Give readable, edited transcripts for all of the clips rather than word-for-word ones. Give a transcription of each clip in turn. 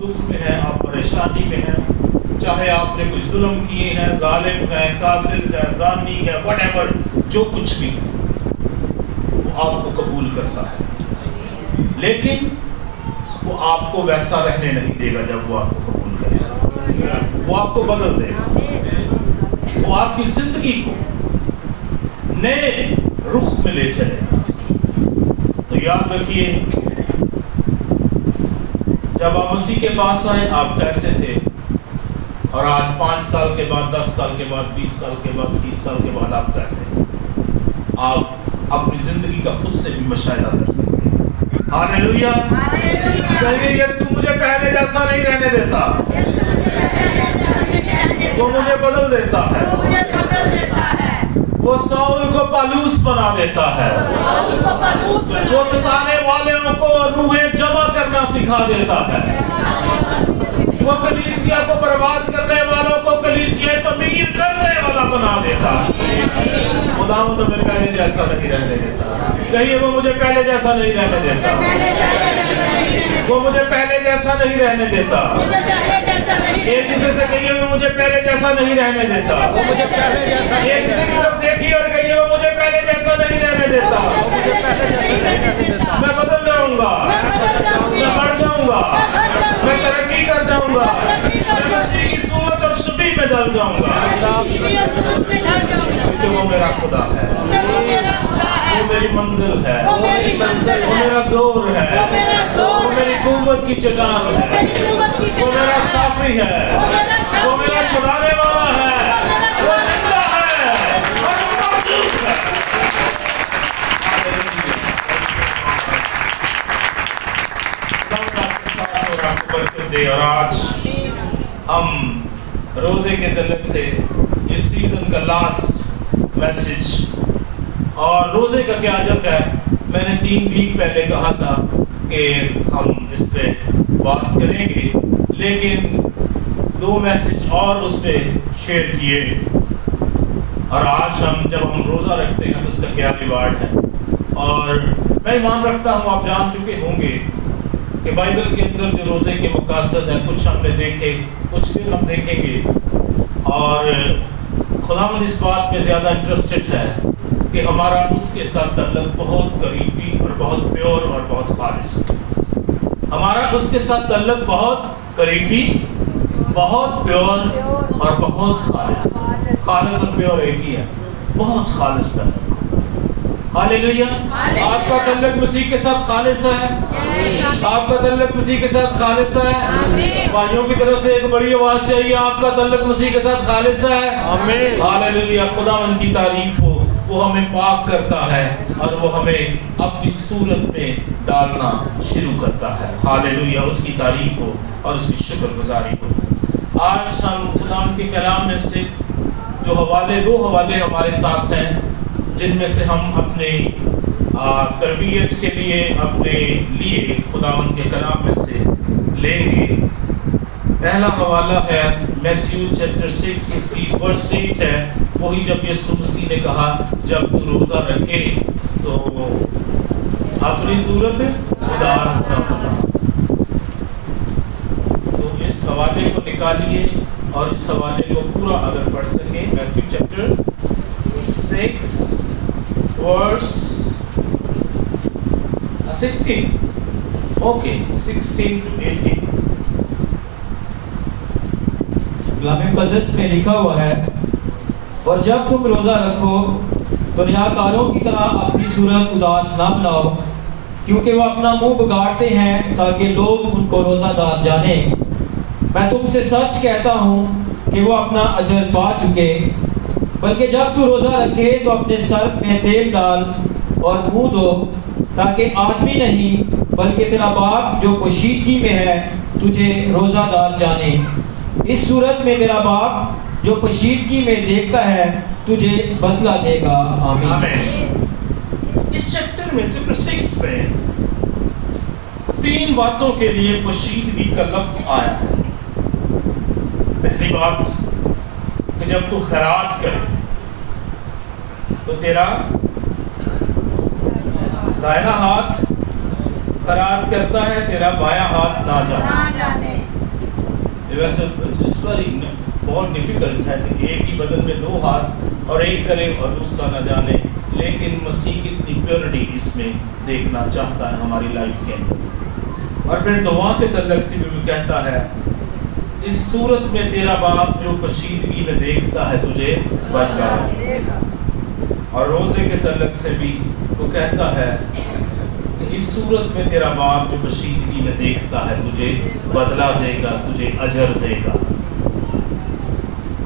دکھ میں ہیں، آپ پریشانی میں ہیں، چاہے آپ نے کوئی ظلم کیے ہیں، ظالم ہے، قاتل ہے، زانی ہے، وٹ ایور، جو کچھ بھی ہے وہ آپ کو قبول کرتا ہے، لیکن وہ آپ کو ویسا رہنے نہیں دے گا جب وہ آپ کو قبول کرے گا، وہ آپ کو بدل دے گا، وہ آپ کی زندگی کو نئے رخ میں لے چلے گا۔ تو یاد رکھیے، جب آپ مسیح کے پاس آئے آپ کیسے تھے، اور آج 5 سال کے بعد، 10 سال کے بعد، 20 سال کے بعد، 30 سال کے بعد آپ کیسے ہیں، آپ اپنی زندگی کا خود سے بھی مشاہدہ کر سکتے ہیں۔ ہاللیلویہ! کہیے یسوع مجھے پہلے جیسا نہیں رہنے دیتا، وہ مجھے بدل دیتا ہے، وہ ساؤل کو پالوس بنا دیتا ہے، وہ ستانے والوں کو روح جمع کرنا سکھا دیتا ہے، وہ کلیسیا کو برباد کرنے والوں کو کلیسیا تعمیر کرنے والا بنا دیتا ہے۔ خداوند میرے پہلے جیسا نہیں رہنے دیتا، کہیے وہ مجھے پہلے جیسا نہیں رہنے دیتا، وہ مجھے پہلے جیسا نہیں رہنے دیتا، ایک دوسرے سے کہیے وہ مجھے پہلے جیسا نہیں رہنے دیتا، وہ مجھے پہلے جیسا، ایک دوسرے کی طرف دیکھیے اور کہیے وہ مجھے پہلے جیسا نہیں رہنے دیتا، وہ مجھے پہلے جیسا نہیں رہنے دیتا، میں بدل جاؤں گا، میں بڑھ جاؤں گا، میں ترقی کر جاؤں گا، میں مسیح کی صورت اور شبیہ میں ڈل جاؤں گا، کیونکہ وہ میرا خدا ہے، وہ میری منزل ہے، وہ میرا زور ہے، وہ میری قوت کی چٹان ہے، وہ میرا شافی ہے، وہ میرا چھڑانے والا ہے، وہ زندہ ہے اور وہ موجود ہے۔ اور آپ کو برکت دے۔ اور آج ہم روزے کے تعلق سے اس سیزن کا لاسٹ میسج، اور روزے کا کیا اجر ہے، میں نے 3 ویک پہلے کہا تھا کہ ہم اس پہ بات کریں گے، لیکن 2 میسج اور اس پہ شیئر کیے، اور آج جب ہم روزہ رکھتے ہیں تو اس کا کیا ریوارڈ ہے۔ اور میں ایمان رکھتا ہوں آپ جان چکے ہوں گے کہ بائبل کے اندر جو روزے کے مقاصد ہیں، کچھ ہم نے دیکھے، کچھ پھر ہم دیکھیں گے، اور خداوند اس بات میں زیادہ انٹرسٹڈ ہے کہ ہمارا اس کے ساتھ تعلق بہت قریبی اور بہت پیور اور بہت خالص ہے۔ ہمارا اس کے ساتھ تعلق بہت قریبی، بہت پیور اور بہت خالص، خالص اور پیور ایک ہی ہے، بہت خالص تعلق۔ ہاللیلویہ! آپ کا تعلق مسیح کے ساتھ خالص ہے، آپ کا تعلق مسیح کے ساتھ خالص ہے، بھائیوں کی طرف سے ایک بڑی آواز چاہیے، آپ کا تعلق مسیح کے ساتھ خالص ہے۔ ہاللیلویہ! خداوند کی تعریف ہو، وہ ہمیں پاک کرتا ہے اور وہ ہمیں اپنی صورت میں ڈالنا شروع کرتا ہے۔ ہاللیلویہ! اس کی تعریف ہو اور اس کی شکر گزاری ہو۔ آج ہم خداوند کے کلام میں سے جو حوالے، 2 حوالے ہمارے ساتھ ہیں، جن میں سے ہم اپنی تربیت کے لیے، اپنے لیے خداوند کے کلام میں سے لیں گے۔ پہلا حوالہ ہے میتھیو چیپٹر 6 اس کی ورس 8 ہے، وہی جب یسوع مسیح نے کہا جب تو روزہ رکھے تو اپنی صورت اداس نہ بنا۔ تو اس حوالے کو نکالیے اور اس حوالے کو پورا اگر پڑھ سکیں، Matthew chapter 6 verse 16، okay 16 to 18۔ کلام مقدس میں لکھا ہوا ہے، اور جب تم روزہ رکھو تو ریاکاروں کی طرح اپنی صورت اداس نہ بناؤ، کیونکہ وہ اپنا منہ بگاڑتے ہیں تاکہ لوگ ان کو روزہ دار جانیں۔ میں تم سے سچ کہتا ہوں کہ وہ اپنا اجر پا چکے۔ بلکہ جب تو روزہ رکھے تو اپنے سر میں تیل ڈال اور منہ دھو، تاکہ آدمی نہیں بلکہ تیرا باپ جو پوشیدگی میں ہے تجھے روزہ دار جانے۔ اس صورت میں تیرا باپ جو پوشیدگی میں دیکھتا ہے تجھے بدلہ دے گا۔ آمین۔ اس چیپٹر میں چیپٹر 6 میں 3 باتوں کے لیے پوشیدگی کا لفظ آیا ہے۔ پہلی بات کہ جب تو خیرات کرے تو تیرا دائنا ہاتھ خیرات کرتا ہے، تیرا بایاں ہاتھ نہ جانے۔ वैसे बहुत डिफिकल्ट है कि एक ही बदन में दो हाथ और एक करे और दूसरा न जाने, लेकिन मसीह कितनी प्योरिटी इसमें देखना चाहता है हमारी लाइफ के अंदर। और फिर दुआ के तल्लक से भी कहता है, इस सूरत में तेरा बाप जो कशीदगी में देखता है तुझे बदला देगा। और रोज़े के तल्लक से भी वो कहता है कि इस सूरत में तेरा बाप जो कशीदगी में देखता है तुझे बदला देगा, तुझे अजर देगा।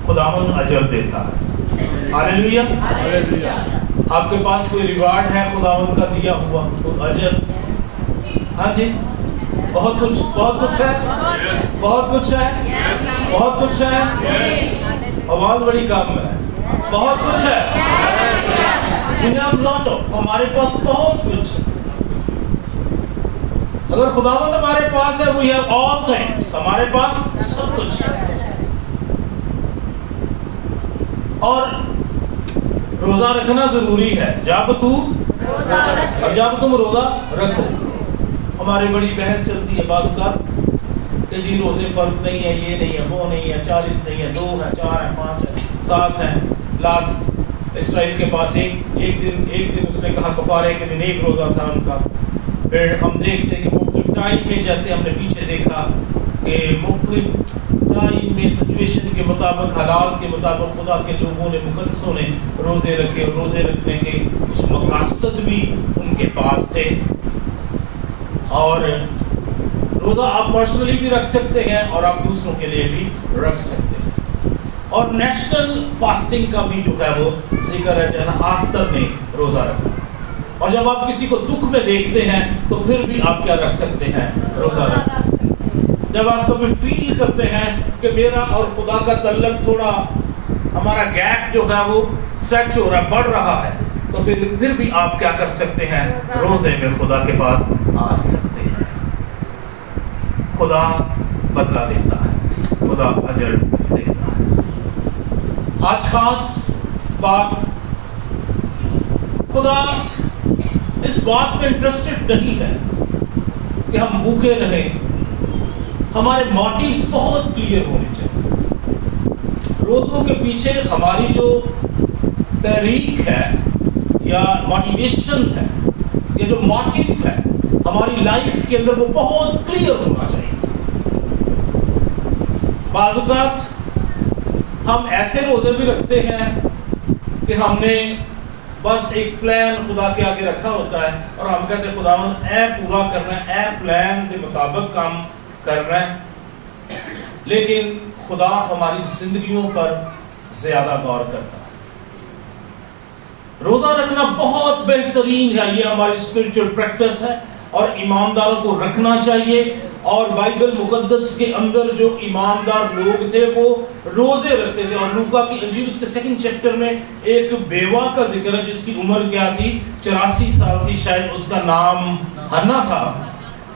खुदावन अजर देता है। हालेलुया। आपके पास कोई रिवार्ड है खुदावन का दिया हुआ, कोई अजर? हाँ जी, बहुत कुछ है, बहुत कुछ है, बहुत कुछ है। आवाज बड़ी कम है। बहुत कुछ है, हमारे पास बहुत कुछ है। अगर खुदावंद हमारे पास है, we have all things, हमारे पास सब कुछ है। और रोजा रखना जरूरी है। जब तुम रोजा रखो, हमारी बड़ी बहस चलती है बाज़ का कि जी रोजे फर्ज नहीं है, ये नहीं है, वो नहीं है, 40 नहीं है, 2 है, 4 है, 5 है, 7 है। लास्ट इसराइल के पास एक दिन उसने कहा कफारे के दिन एक रोजा था उनका। फिर हम देखते कि मुख्तलिफ टाइम में, जैसे हमने पीछे देखा कि मुख्तलिफ टाइम में सिचुएशन के मुताबिक, हालात के मुताबिक खुदा के लोगों ने, मुकद्दसों ने रोज़े रखे। और रोज़े रखने के कुछ मकासद भी उनके पास थे। और रोज़ा आप पर्सनली भी रख सकते हैं और आप दूसरों के लिए भी रख सकते हैं। और नेशनल फास्टिंग का भी जो है वो जिक्र है, जैसा आस्तर ने रोज़ा रखा। और जब आप किसी को दुख में देखते हैं तो फिर भी आप क्या रख सकते हैं? रोज़ा रख सकते हैं। जब आप कभी फील करते हैं कि मेरा और खुदा का तल्लक थोड़ा, हमारा गैप जो है वो स्ट्रेच हो रहा है, बढ़ रहा है, तो फिर भी आप क्या कर सकते हैं? रोज़े में खुदा के पास आ सकते हैं। खुदा बदला देता है, खुदा अजर देता है। आज खास बात, खुदा इस बात में इंटरेस्टेड नहीं है कि हम भूखे रहें। हमारे मोटिव्स बहुत क्लियर होने चाहिए। रोज़ों के पीछे हमारी जो तहरीक है या मोटिवेशन है, ये जो मोटिव है हमारी लाइफ के अंदर, वो बहुत क्लियर होना चाहिए। बाज़ औक़ात हम ऐसे रोज़े भी रखते हैं कि हमने बस एक प्लान खुदा के आगे रखा होता है और हम कहते हैं खुदावंद ऐ पूरा करना है, ऐ प्लान के मुताबिक काम करना है। लेकिन खुदा हमारी जिंदगियों पर ज्यादा गौर करता है। रोजा रखना बहुत बेहतरीन है, ये हमारी स्पिरिचुअल प्रैक्टिस है और ईमानदारों को रखना चाहिए। और बाइबल मुकद्दस के अंदर जो ईमानदार लोग थे वो रोजे रखते थे। और लूका की इंजील उसके 2 चैप्टर में एक बेवा का जिक्र है जिसकी उम्र क्या थी? 84 साल थी शायद, उसका नाम हन्ना था।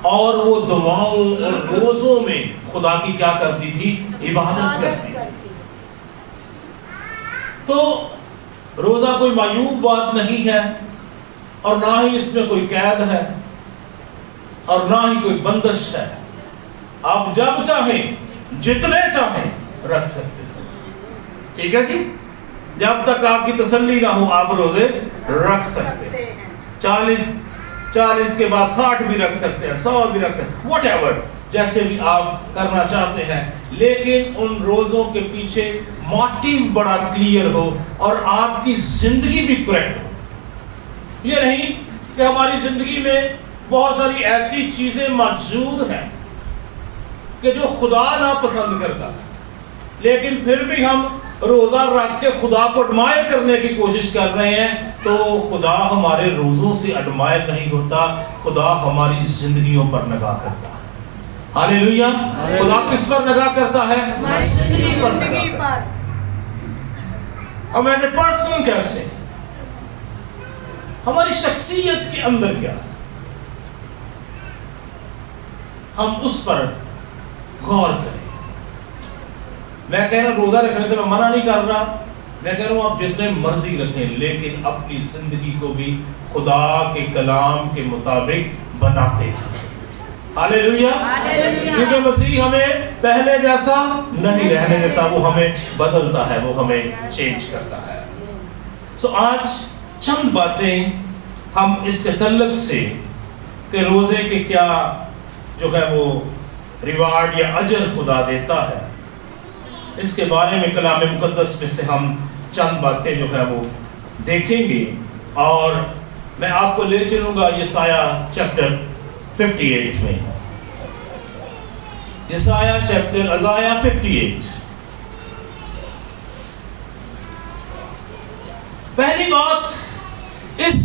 और वो दुआओं और रोजों में खुदा की क्या करती थी? इबादत करती थी। तो रोजा कोई मायूब बात नहीं है और ना ही इसमें कोई कैद है और ना ही कोई बंदिश है। आप जब चाहें, जितने चाहें रख सकते हैं। ठीक है जी, जब तक आपकी तसल्ली ना हो आप रोजे रख सकते हैं। 40 के बाद 60 भी रख सकते हैं, 100 भी रख सकते हैं, व्हाटएवर, जैसे भी आप करना चाहते हैं। लेकिन उन रोजों के पीछे मोटिव बड़ा क्लियर हो और आपकी जिंदगी भी करेक्ट हो। ये नहीं कि हमारी जिंदगी में बहुत सारी ऐसी चीजें मौजूद हैं कि जो खुदा ना पसंद करता है, लेकिन फिर भी हम रोजा रख के खुदा को एडमायर करने की कोशिश कर रहे हैं, तो खुदा हमारे रोजों से एडमायर नहीं होता, खुदा हमारी जिंदगियों पर निगाह करता है। हालेलुया। खुदा किस पर निगाह करता है? जिंदगी पर निगाह करता है। हम एज ए पर्सन कैसे, हमारी शख्सियत के अंदर क्या है, हम उस पर गौर करें। मैं कह रहा रोजा रखने से मैं मना नहीं कर रहा, मैं कह रहा हूं आप जितने मर्जी रखें, लेकिन अपनी जिंदगी को भी खुदा के कलाम के मुताबिक बनाते जाएं। हालेलुया। क्योंकि मसीह हमें पहले जैसा नहीं रहने देता, वो हमें बदलता है, वो हमें चेंज करता है। सो आज चंद बातें हम इसके तल्लुक से कि रोजे के क्या जो है वो रिवार्ड या अजर खुदा देता है, इसके बारे में कलाम मुकद्दस में से हम चंद बातें जो है वो देखेंगे। और मैं आपको ले चलूंगा यशाया चैप्टर 58 में। यशाया चैप्टर अज़ाया 58। पहली बात, इस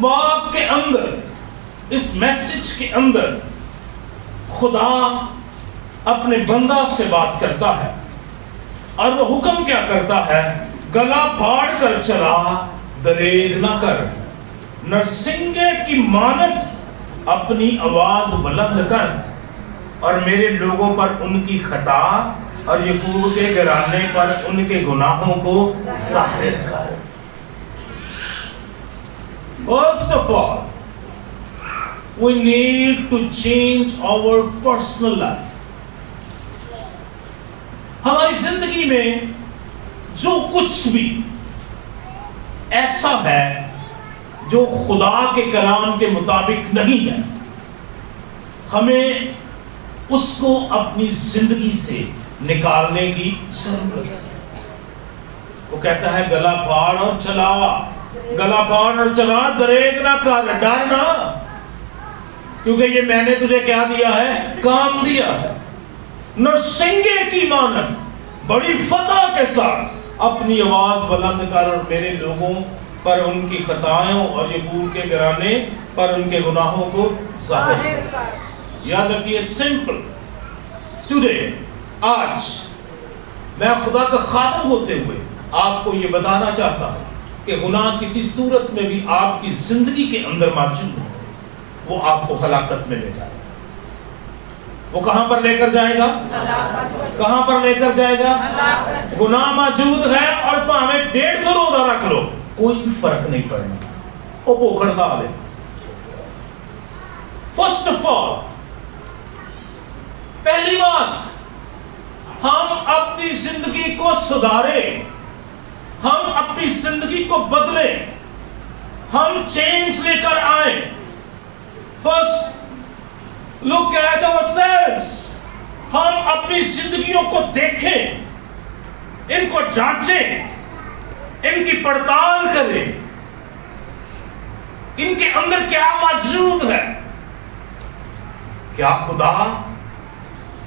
बाब के अंदर, इस मैसेज के अंदर खुदा अपने बंदा से बात करता है और वो हुक्म क्या करता है? गला फाड़ कर चला, दरेग न कर, नरसिंगे की मानत अपनी आवाज बुलंद कर, और मेरे लोगों पर उनकी खता और याकूब के घराने पर उनके गुनाहों को जाहिर कर। First of all, we need to change our personal life. हमारी जिंदगी में जो कुछ भी ऐसा है जो खुदा के कलाम के मुताबिक नहीं है, हमें उसको अपनी जिंदगी से निकालने की जरूरत है। वो कहता है गला फाड़ और चला, गला फाड़ और चला, दरेग ना कर, डर ना, क्योंकि ये मैंने तुझे क्या दिया है? काम दिया है। नरसिंगे की मानत बड़ी फतह के साथ अपनी आवाज बुलंद कर, और मेरे लोगों पर उनकी खताओं और याकूब के घराने पर उनके गुनाहों को जाहिर कर। याद रखिए, सिंपल टुडे, आज मैं खुदा का खादम होते हुए आपको ये बताना चाहता हूं कि गुनाह किसी सूरत में भी आपकी जिंदगी के अंदर मौजूद है, वो आपको हलाकत में ले जाएगा। वो कहां पर लेकर जाएगा? कहां पर लेकर जाएगा? गुनाह मौजूद है और भावे 150 रोजा रख लो, कोई फर्क नहीं पड़ना। वो पोखड़ता ले। फर्स्ट ऑफ ऑल, पहली बात, हम अपनी जिंदगी को सुधारें, हम अपनी जिंदगी को बदलें, हम चेंज लेकर आए। First, look at ourselves. हम अपनी जिंदगियों को देखें, इनको जांचें, इनकी पड़ताल करें, इनके अंदर क्या मौजूद है। क्या खुदा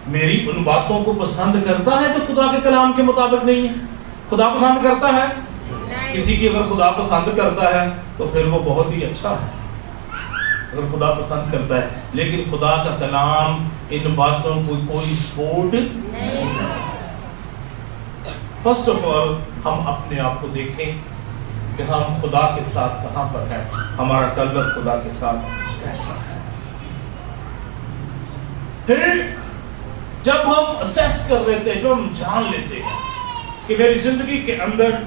मेरी उन बातों को पसंद करता है जो खुदा के कलाम के मुताबिक नहीं है? खुदा पसंद करता है? किसी की अगर खुदा पसंद करता है तो फिर वो बहुत ही अच्छा है, अगर खुदा पसंद करता है। लेकिन खुदा का कलाम इन बातों को कोई सपोर्ट नहीं करता। फर्स्ट ऑफ ऑल, हम अपने आप को देखें कि हम खुदा के साथ कहां पर हैं, हमारा तल्लुक खुदा के साथ कैसा है। फिर जब हम असेस कर लेते हैं, जब हम जान लेते हैं कि मेरी जिंदगी के अंदर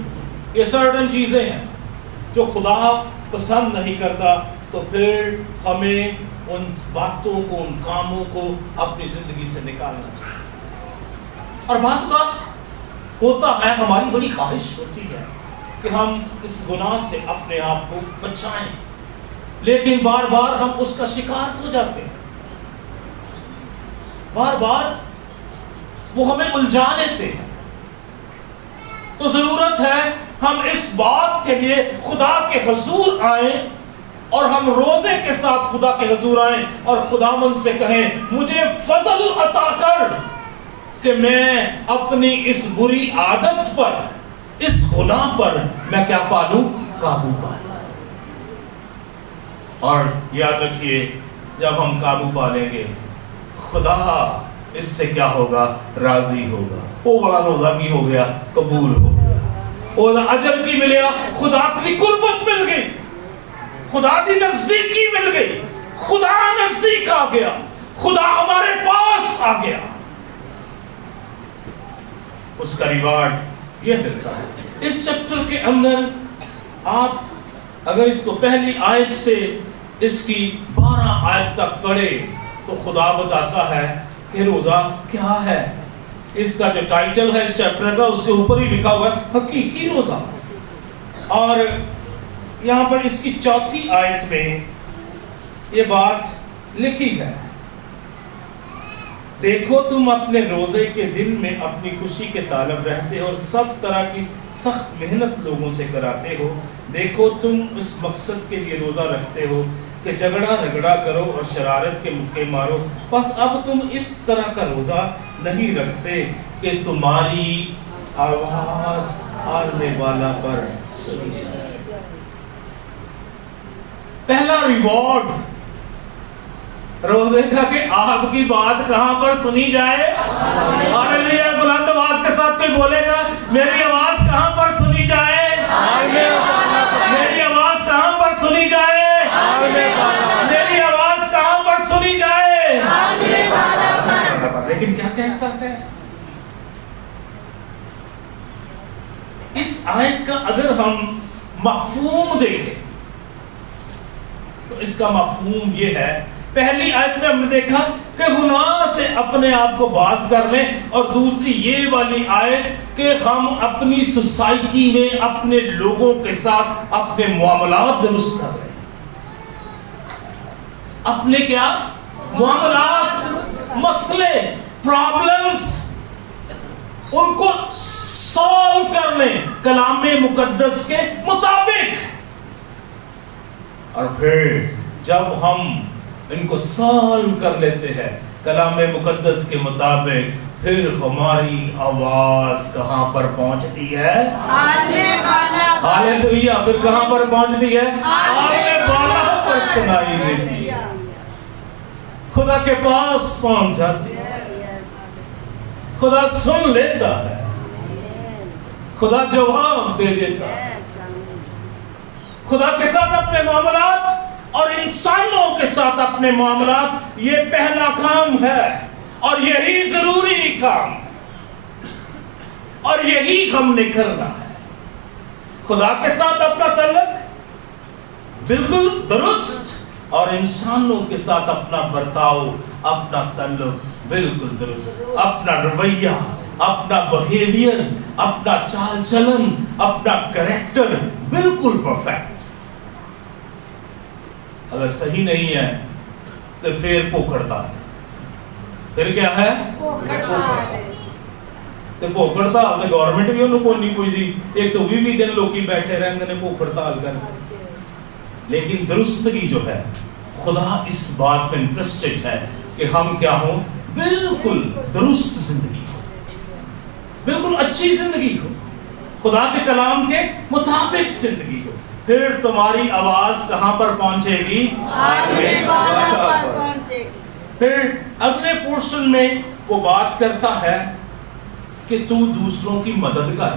ये सर्टन चीजें हैं जो खुदा पसंद नहीं करता, तो फिर हमें उन बातों को, उन कामों को अपनी जिंदगी से निकालना चाहिए। और बात होता है, हमारी बड़ी ख्वाहिश होती है कि हम इस गुनाह से अपने आप को बचाएं, लेकिन बार बार हम उसका शिकार हो जाते हैं, बार बार वो हमें उलझा लेते हैं। तो जरूरत है हम इस बात के लिए खुदा के हुजूर आए, और हम रोजे के साथ खुदा के हुजूर आए और खुदावंद से कहें, मुझे फजल अता कर कि मैं अपनी इस बुरी आदत पर, इस गुनाह पर मैं क्या पालूं? काबू पालूं। और याद रखिए, जब हम काबू पालेंगे, खुदा इससे क्या होगा? राजी होगा। वो बड़ा रोजा की हो गया, कबूल हो गया, वो अजर की मिल गया, खुदा की कुर्बत मिल गई, खुदा की नजदीकी मिल गई, खुदा नजदीक आ गया, खुदा हमारे पास आ गया। उसका रिवार्ड यह मिलता है। इस चैप्टर के अंदर आप अगर इसको पहली आयत से इसकी 12 आयत तक पढ़े तो खुदा बताता है कि रोजा क्या है। इसका जो टाइटल है इस चैप्टर का, उसके ऊपर ही लिखा हुआ है हकीकी रोजा। और यहाँ पर इसकी 4थी आयत में ये बात लिखी है, देखो तुम अपने रोजे के दिन में अपनी खुशी के तालब रहते हो और सब तरह की सख्त मेहनत लोगों से कराते हो। देखो तुम उस मकसद के लिए रोजा रखते हो कि झगड़ा रगड़ा करो और शरारत के मुक्के मारो। बस अब तुम इस तरह का रोजा नहीं रखते कि तुम्हारी आवाज आने वाला पर सुनी जाए। पहला रिवॉर्ड रोजे का कि आपकी बात कहां पर सुनी जाए। हालेलुया। बुलंद आवाज के साथ कोई बोलेगा, मेरी आवाज कहां पर सुनी जाए, मेरी आवाज कहां पर सुनी जाए, मेरी आवाज कहां पर सुनी जाए। लेकिन क्या कहता है इस आयत का? अगर हम मफहूम देखें तो इसका मफहूम ये है, पहली आयत में हमने देखा कि गुनाह से अपने आप को बाज कर लें, और दूसरी ये वाली आयत कि हम अपनी सोसाइटी में अपने लोगों के साथ अपने मुआमलात दुरुस्त कर लें। अपने क्या मुआमलात, मसले, प्रॉब्लम्स, उनको सॉल्व कर लें कलाम मुकद्दस के मुताबिक। और फिर जब हम इनको सॉल्व कर लेते हैं कलाम मुकद्दस के मुताबिक, फिर हमारी आवाज कहां पर पहुंचती है? हालेलुया। फिर कहां पर पहुंचती है? आने वाला पर सुनाई देती है, खुदा के पास पहुंच जाती है, खुदा सुन लेता है, खुदा जवाब दे देता है। खुदा के साथ अपने मामलात और इंसानों के साथ अपने मामलात, ये पहला काम है और यही जरूरी काम, और यही हमने करना है। खुदा के साथ अपना तल्लुक बिल्कुल दुरुस्त और इंसानों के साथ अपना बर्ताव, अपना तल्लुक बिल्कुल दुरुस्त, अपना रवैया, अपना बिहेवियर, अपना चाल चलन, अपना कैरेक्टर बिल्कुल परफेक्ट। अगर सही नहीं है तो फिर पोखड़ता है। फिर क्या है? तो पोखड़ता है। गवर्नमेंट भी उन्होंने कोई नहीं पुछदी, 120 दिन लोग बैठे रहते ने पोखड़ता कर। लेकिन दुरुस्तगी जो है, खुदा इस बात में इंटरेस्टेड है कि हम क्या हो, बिल्कुल दुरुस्त जिंदगी हो, बिल्कुल अच्छी जिंदगी हो, खुदा के कलाम के मुताबिक जिंदगी हो। फिर तुम्हारी आवाज कहां पर पहुंचेगी? फिर अगले पोर्शन में वो बात करता है कि तू दूसरों की मदद कर,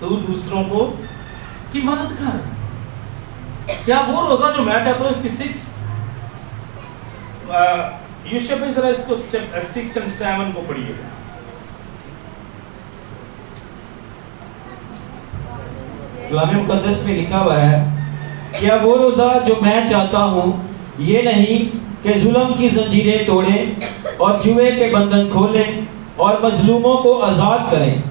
तू दूसरों को की मदद कर। क्या वो रोजा जो मैं चाहता हूं, इसकी 6 यूशुआ में जरा इसको 6 और 7 को पढ़िएगा। कलाम मुकद्दस में लिखा हुआ है, क्या वो रोज़ा जो मैं चाहता हूँ ये नहीं कि जुल्म की जंजीरें तोड़ें और जुए के बंधन खोलें और मजलूमों को आज़ाद करें,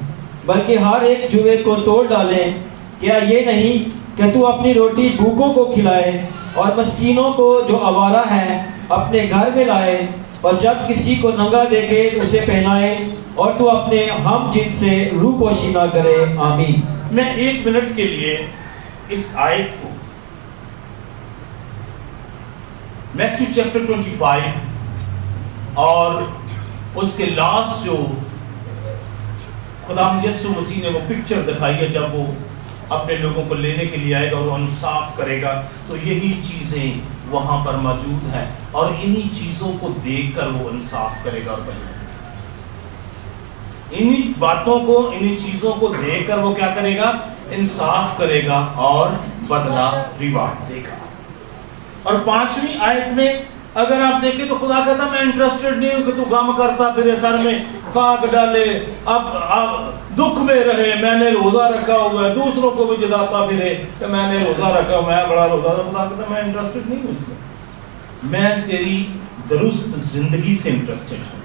बल्कि हर एक जुए को तोड़ डालें। क्या ये नहीं कि तू अपनी रोटी भूखों को खिलाए और मस्कीनों को जो आवारा हैं अपने घर में लाए, और जब किसी को नंगा देखे उसे पहनाए, और तू अपने हम जिनसे रूपोशी ना करे। आमीन। मैं 1 मिनट के लिए इस आयत को मैथ्यू चैप्टर 25 और उसके लास्ट जो खुदाम यीशु मसीह ने वो पिक्चर दिखाई है, जब वो अपने लोगों को लेने के लिए आएगा और वो इंसाफ करेगा, तो यही चीजें वहां पर मौजूद हैं और इन्हीं चीजों को देखकर वो इंसाफ करेगा और बदला। इन्हीं बातों को, इन्हीं चीजों को देखकर वो क्या करेगा? इंसाफ करेगा और बदला, रिवार्ड देगा। और 5वीं आयत में अगर आप देखें तो खुदा कहता मैं इंटरेस्टेड नहीं हूं कि तू गम करता फिर सर में खाक डाले, अब दुख में रहे, मैंने रोजा रखा हुआ है, दूसरों को भी जताता फिरे कि मैंने रोजा रखा, मैं बड़ा रोजा। खुदा कहता मैं इंटरेस्टेड नहीं हूँ इसमें, मैं तेरी दुरुस्त जिंदगी से इंटरेस्टेड हूँ,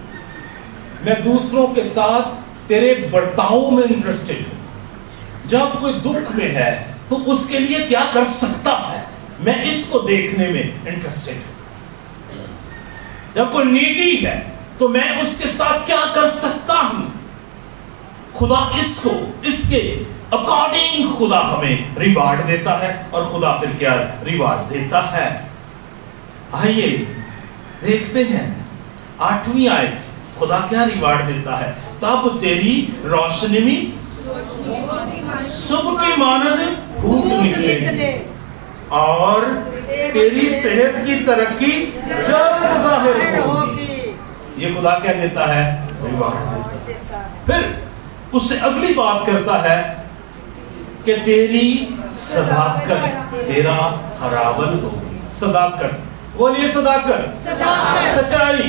मैं दूसरों के साथ तेरे बर्ताव में इंटरेस्टेड हूँ। जब कोई दुख में है तो उसके लिए क्या कर सकता है, मैं इसको देखने में इंटरेस्टेड हूँ। जब कोई नीडी है तो मैं उसके साथ क्या कर सकता हूं। खुदा इसको, इसके अकॉर्डिंग खुदा हमें रिवार्ड देता है। और खुदा फिर क्या रिवार्ड देता है, आइए देखते हैं 8वीं आयत। खुदा क्या रिवार्ड देता है, तब तेरी रोशनी में सुबह की मानद फूट निकले और तेरी सेहत की तरक्की जल्द जाहिर होगी। ये खुदा क्या देता है, रिवार्ड देता है। फिर उससे अगली बात करता है कि तेरी सदाकत तेरा हरावल होगी। सदाकत, बोलिए सदाकत, सच्चाई,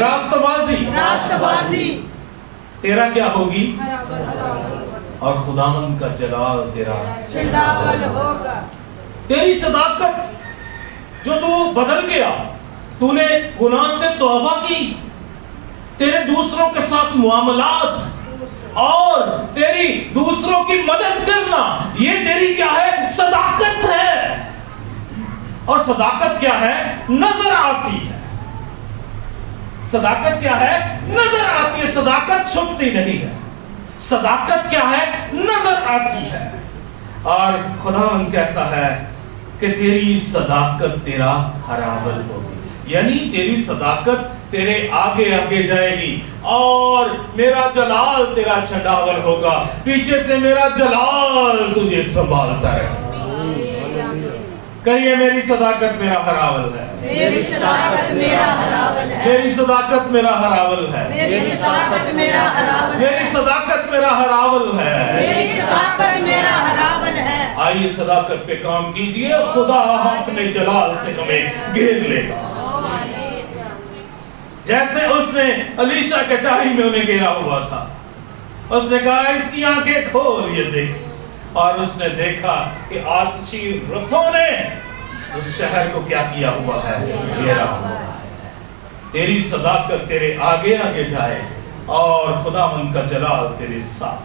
रास्तबाजी तेरा क्या होगी, और खुदावंद का जलाल तेरा होगा। तेरी सदाकत, जो तू बदल गया, तूने गुनाह से तौबा की, तेरे दूसरों के साथ मुआमलात और तेरी दूसरों की मदद करना, ये तेरी क्या है, सदाकत है। और सदाकत क्या है, नजर आती है। सदाकत क्या है, नजर आती है। सदाकत छुपती नहीं है, सदाकत क्या है, नजर आती है। और खुदावंद कहता है कि तेरी सदाकत तेरा हरावल होगी, यानी तेरी सदाकत तेरे आगे आगे जाएगी और मेरा जलाल तेरा छंडावल होगा। पीछे से मेरा जलाल तुझे संभालता है। कहिए मेरी सदाकत मेरा हरावल है, मेरी सदाकत मेरा हरावल है, मेरी सदाकत मेरा हरावल है, मेरी सदाकत मेरा हरावल है, मेरी सदाकत मेरा हरावल है, मेरी सदाकत मेरा हरावल है। आइए सदाकत पे काम कीजिए, खुदा अपने जलाल से हमें घेर लेगा। जैसे उसने अलीशा के टाइम में उन्हें घेरा हुआ था, उसने कहा इसकी आंखें खोल, ये देख। और उसने देखा कि आतिशी रथों ने उस शहर को क्या किया हुआ है, घेरा हुआ है। तेरी सदाकत तेरे आगे आगे जाए और खुदावंद का जलाल तेरे साथ।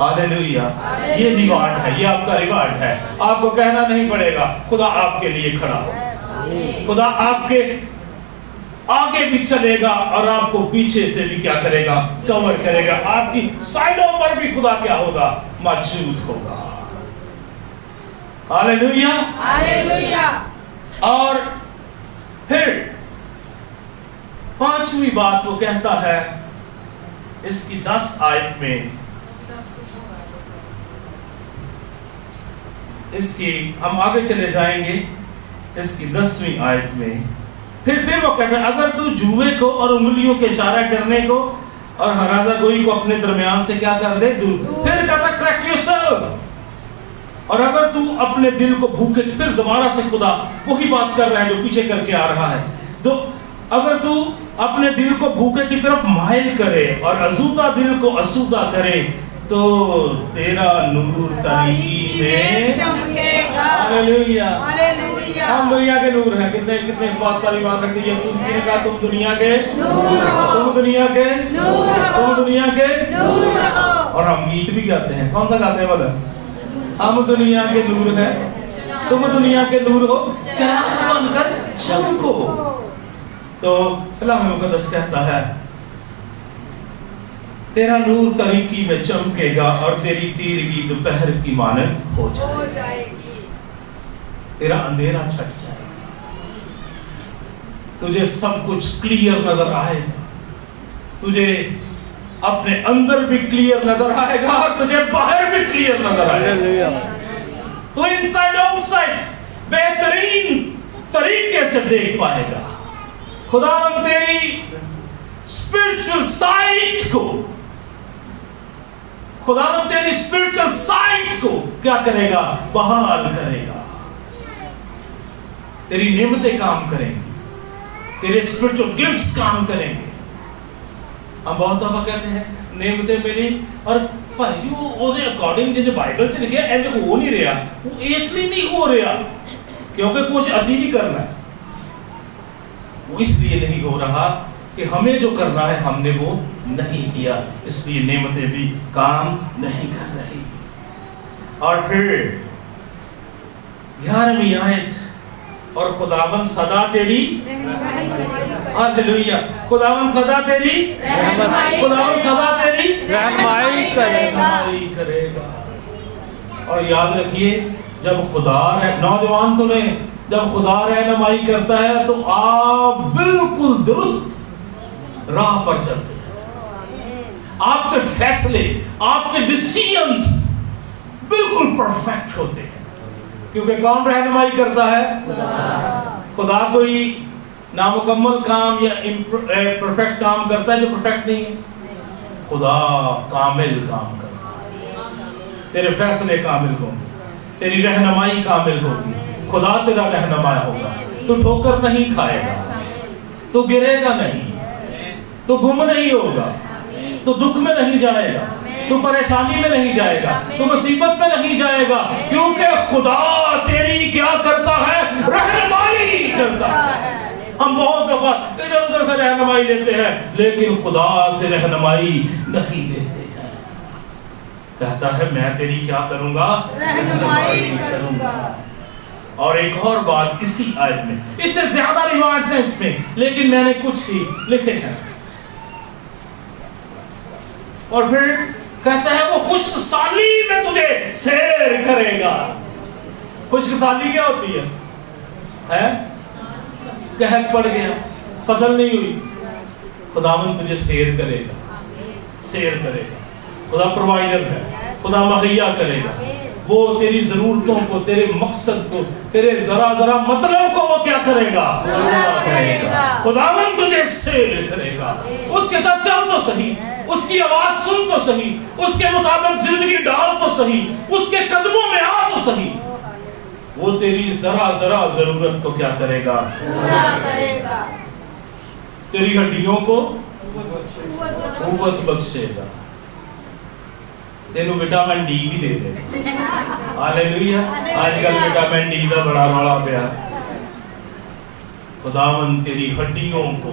हालेलुया, ये रिवार्ड है, ये आपका रिवार्ड है। आपको कहना नहीं पड़ेगा, खुदा आपके लिए खड़ा हो, खुदा आपके आगे भी चलेगा और आपको पीछे से भी क्या करेगा, कवर करेगा। आपकी साइडों पर भी खुदा क्या होगा, मौजूद होगा। Hallelujah, hallelujah. और फिर 5वीं बात वो कहता है इसकी 10 आयत में, इसकी हम आगे चले जाएंगे, इसकी 10वीं आयत में फिर वो कहता है अगर तू जुए को और उंगलियों के इशारा करने को और हराजा गोई को अपने दरमियान से क्या कर दे, दूर। फिर कहता करेक्ट योरसेल्फ। और अगर तू अपने दिल को भूखे, फिर दोबारा से खुदा वही बात कर रहा है जो पीछे करके आ रहा है। तो अगर तू अपने दिल को भूखे की तरफ माइल करे और असूदा दिल को असूदा करे तो तेरा नूर तरीकी में चमकेगा। Hallelujah, hallelujah. हम दुनिया के नूर हैं। कितने इस बात पर ईमान रखते हैं। यीशु मसीह ने कहा तुम दुनिया के नूर हो, तुम दुनिया के नूर हो, तुम दुनिया के नूर हो। और हम गीत भी गाते हैं, कौन सा गाते हैं बोला, हम दुनिया के नूर हैं, तुम दुनिया के नूर हो, चाँद बनकर चमको। तो कलाम मुक़द्दस कहता है तेरा नूर तरीकी में चमकेगा और तेरी तीरगी दोपहर की मानद हो जाएगी। तेरा अंधेरा छट जाएगा, तुझे सब कुछ क्लियर नजर आएगा, तुझे अपने अंदर भी क्लियर नजर आएगा और तुझे बाहर भी क्लियर नजर आएगा। तो इनसाइड आउटसाइड बेहतरीन तरीके से देख पाएगा। खुदावंद तेरी स्पिरिचुअल साइट को, खुदावंद तेरी स्पिरिचुअल साइट को क्या करेगा, बहाल करेगा। तेरी नेमतें काम करेंगी, तेरे स्पिरिचुअल गिफ्ट्स काम करेंगे। हम बहुत दफा कहते हैं नेमतें मिली और भाई वो ਉਹਦੇ ਅਕੋਰਡਿੰਗ ਜਿਹਦੇ ਬਾਈਬਲ 'ਚ ਲਿਖਿਆ ਇੰਜ ਹੋ ਨਹੀਂ ਰਿਹਾ, ਉਹ ਇਸ ਲਈ ਨਹੀਂ ਹੋ ਰਿਹਾ क्योंकि कुछ ਅਸੀਂ नहीं करना है, वो इसलिए नहीं हो रहा कि हमें जो करना है हमने वो नहीं किया, इसलिए नेमतें भी काम नहीं कर रही। और फिर 11वीं आयत, और खुदावन सदा तेरी हालेलुया, खुदावन सदा तेरी खुदावन सदा तेरी रहनुमाई करेगा। और याद रखिए जब खुदा नौजवान सुने, जब खुदा रहनुमाई करता है तो आप बिल्कुल दुरुस्त राह पर चलते हैं, आपके फैसले आपके डिसीजंस बिल्कुल परफेक्ट होते हैं, क्योंकि कौन रहनुमाई करता है? खुदा कोई नामुकम्मल काम या परफेक्ट काम करता है जो परफेक्ट नहीं है, खुदा कामिल काम करता है। तेरे फैसले कामिल होंगे, तेरी रहनुमाई कामिल होगी, खुदा तेरा रहनुमा होगा, तू ठोकर नहीं खाएगा, तू गिरेगा नहीं, तू गुम नहीं होगा, तू दुख में नहीं जाएगा, तू परेशानी में नहीं जाएगा, तू मुसीबत में नहीं जाएगा, क्योंकि खुदा तेरी क्या करता है? रहनुमाई करता है। हम बहुत दफा इधर उधर से रहनुमाई लेते हैं, लेकिन खुदा से रहनुमाई नहीं लेते हैं। कहता है मैं तेरी क्या करूंगा? रहनुमाई करूंगा। और एक और बात इसी आयत में, इससे ज्यादा रिवार्ड्स हैं इसमें, लेकिन मैंने कुछ ही लिखे हैं। और फिर कहता है वो खुशहाली में तुझे सैर करेगा। खुशहाली क्या होती है? कहत पड़ गया, फसल नहीं हुई, खुदावन तुझे सैर करेगा, सैर करेगा। खुदा प्रोवाइडर है, खुदा मुहैया करेगा, वो तेरी जरूरतों को, तेरे मकसद को, तेरे जरा जरा मतलब को वो क्या करेगा? करेगा। खुदावन तुझे सैर करेगा। उसके साथ चल तो सही, उसकी आवाज सुन तो सही, उसके मुताबिक जिंदगी डाल तो सही, उसके कदमों में आ तो सही, वो तेरी जरा जरा जरूरत को क्या करेगा? पूरा करेगा। तेरी हड्डियों को कुव्वत बख्शेगा, तेनू विटामिन डी भी दे देगा। हालेलुया। आजकल विटामिन डी का बड़ा रौला पिया। खुदावन तेरी हड्डियों को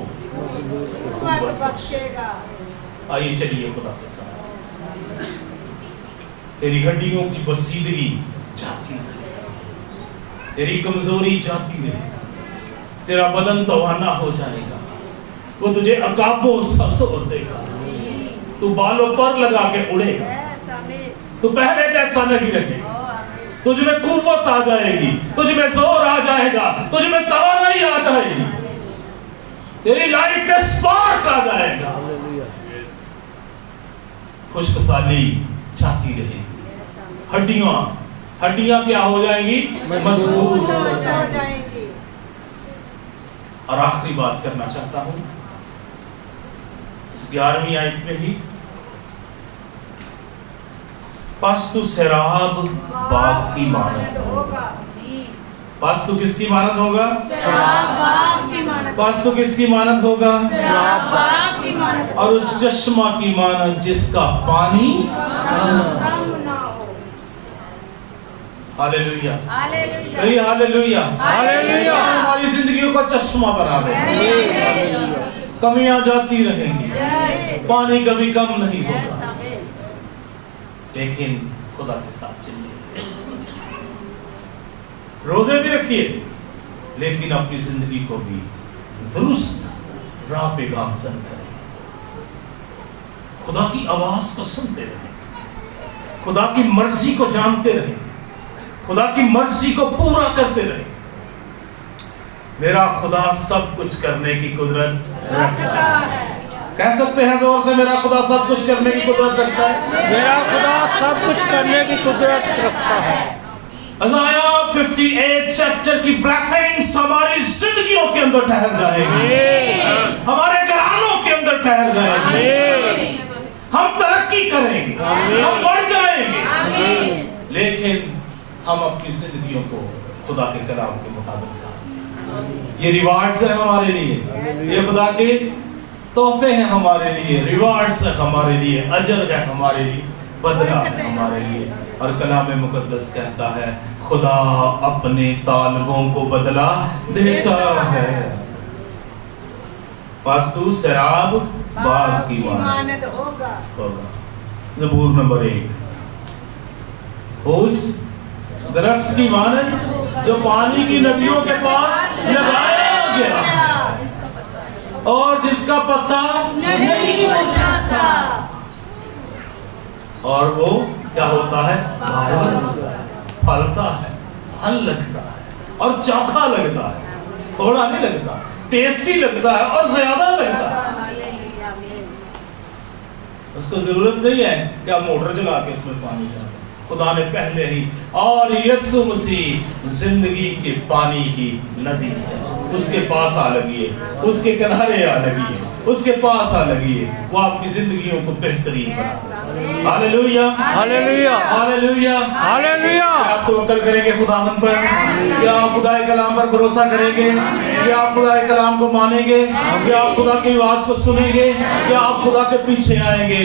कुव्वत बख्शेगा। आइए चलिए खुदा के साथ। तेरी हड्डियों की बसीदगी जाती रहेगी, तेरी कमजोरी जाती रहेगी, तेरा बदन तवाना हो जाएगा, वो तुझे अकाबो ससोर देगा, तू बालों पर लगा के उड़ेगा, तू पहले जैसा नहीं रहेगा, तुझ में कुव्वत आ जाएगी, तुझ में जोर आ जाएगा, तुझ में तवानाई आ जाएगी, तेरी लाइफ में स्पार्क आ जाएगा, खुशहाली छाती रहेगी, हड्डियां क्या हो जाएंगी? मजबूत हो जाएंगी। और आखिरी बात करना चाहता हूं इस 11वीं आयत में ही, पस तू सैराब बाग की मानत होगा। पस तू किसकी मानत होगा? सैराब बाग की मानत। पस तू किसकी मानत होगा? सैराब बाग की मानत। और उस चश्मा की मानत जिसका पानी कम ना हो। Hallelujah, hallelujah, hallelujah, hallelujah. हमारी जिंदगियों का चश्मा बना दे। कमियां जाती रहेंगी, पानी कभी कम नहीं होगा, लेकिन खुदा के साथ चलिए। रोजे भी रखिए, लेकिन अपनी जिंदगी को भी दुरुस्त राह पे गामजन करें। खुदा की आवाज को सुनते रहें, खुदा की मर्जी को जानते रहें, खुदा की मर्जी को पूरा करते रहें। मेरा खुदा सब कुछ करने की कुदरत रखता है। कह सकते हैं जोर से, मेरा खुदा सब कुछ करने की कुदरत रखता है। मेरा खुदा सब कुछ करने की कुदरत रखता है। अज़ाया 58 चैप्टर की ब्लेसिंग्स हमारी जिंदगियों के अंदर ठहर जाएगी, हमारे घरानों के अंदर ठहर जाएगी, हम तरक्की करेंगे, हम बढ़ जाएंगे, लेकिन हम अपनी जिंदगियों को खुदा के कलाम के मुताबिक। ये रिवार्ड्स है हमारे लिए, ये खुदा के तोहफे हैं हमारे लिए, रिवार्ड्स है हमारे लिए, अजर है हमारे लिए, बदला है हमारे लिए। और कलाम मुकद्दस कहता है खुदा अपने तालिबों को बदला देता है। वास्तु शराब बाग की मानद होगा। ज़बूर नंबर 1, उस दरख्त की मानद जो पानी की नदियों के पास लगाया गया और जिसका पत्ता नहीं मुरझाता, और वो क्या होता है, फलता है, फल लगता है और चोखा लगता है, थोड़ा नहीं लगता, टेस्टी लगता है और ज्यादा लगता है। उसको जरूरत नहीं है कि आप मोटर चला के उसमें पानी डालें, खुदा ने पहले ही, और यीशु मसीह जिंदगी के पानी की नदी है, उसके पास आ लगिए, उसके किनारे आ लगिए, उसके पास आ लगिए, वो आपकी जिंदगियों को बेहतरीन बना। Hallelujah, hallelujah, hallelujah, hallelujah. क्या आप तवक्कल करेंगे खुदावंद पर? क्या आप खुदा के कलाम पर भरोसा करेंगे? क्या आप खुदा के कलाम को मानेंगे? क्या आप खुदा की आवाज को सुनेंगे? क्या आप खुदा के पीछे आएंगे?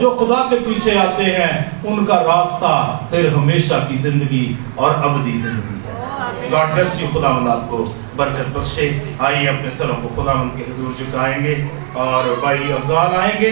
जो खुदा के पीछे आते हैं उनका रास्ता फिर हमेशा की जिंदगी और अबदी जिंदगी है। God bless you. खुदावंद आपको बरकत बख्शे। आइए अपने सरों को खुदावंद के हुजूर झुकाएंगे और भाई अफजाल आएंगे।